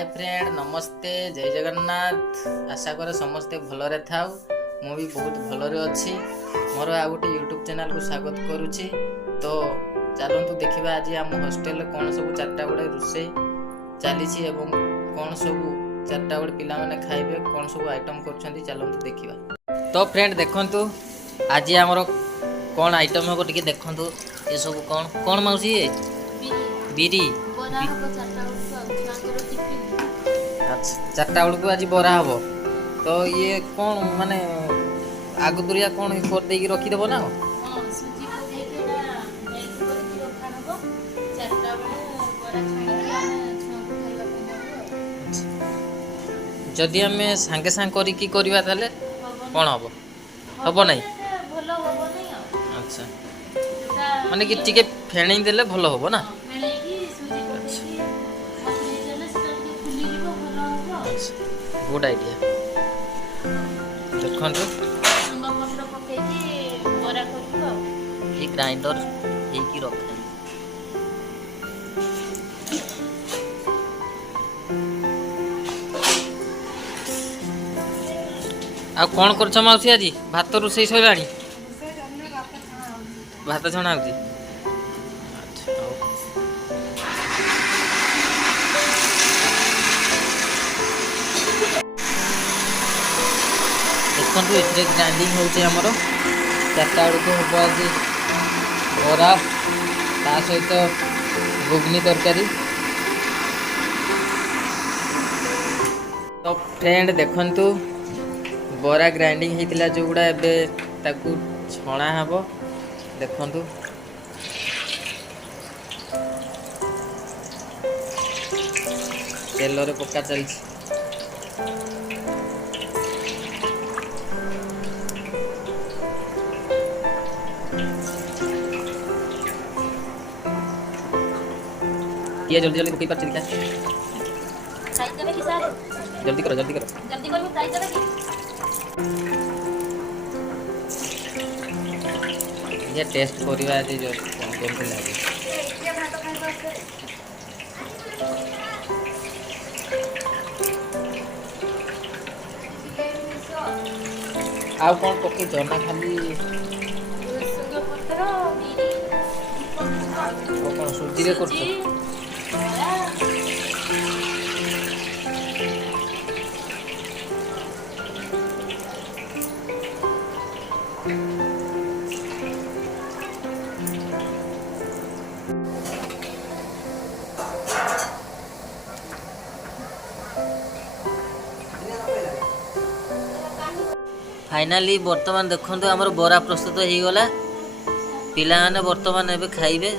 Hi friend नमस्ते जय जगन्नाथ। आशा करे समस्ते भलरे थाउ। मु भी बहुत भलरे अच्छी। मोर आ गोटे यूट्यूब चैनल को स्वागत करुच्ची। तो चलतु देखा आज आम हॉस्टेल कौन सब चार्टा गोटे रोषे चली एवं कौन सब चार्टा गोटे पिला माने खाइबे कौन सब आइटम कर चलतु देखा। तो फ्रेंड देखंतु आज आमर कौन आइटम हम टे देखंतु ये सब कौन कौन मौसी ये बिरी चार्टा बेलू आज बरा हम। तो ये कौन माने आग दुरिया कौन कर रखीदेव ना जदि आम सांगे सांग करिकी करवा ताले कौन हम हम ना। अच्छा माने कि टिके फेणी देले भल हम ना। गुड आइडिया देखो ये ग्राइंडर रखे आ कौन कर मौसी आज भात रोषे सर भात छणा हो। देखो ये ग्राइंडिंग होमर चार्टा बेलू हम आज बरा ता सहित घुगनी तरकारी। तो फ्रेंड देखंतु बरा ग्राइंडिंग होता जो गुड़ा एवं छणा हम देखंतु तेल रे पका चलती। ये जल्दी जल्दी पकई पार क्या जल्दी करो जल्दी करो जल्दी करो ये टेस्ट करवा आज जो कौन कौन लगे आउ कौन पकई ना खाली कौन सुजी रे कर फाइनाली बर्तमान देखो आमर बरा प्रस्तुत हो गला। पिला माने बर्तमान एबे खाइबे।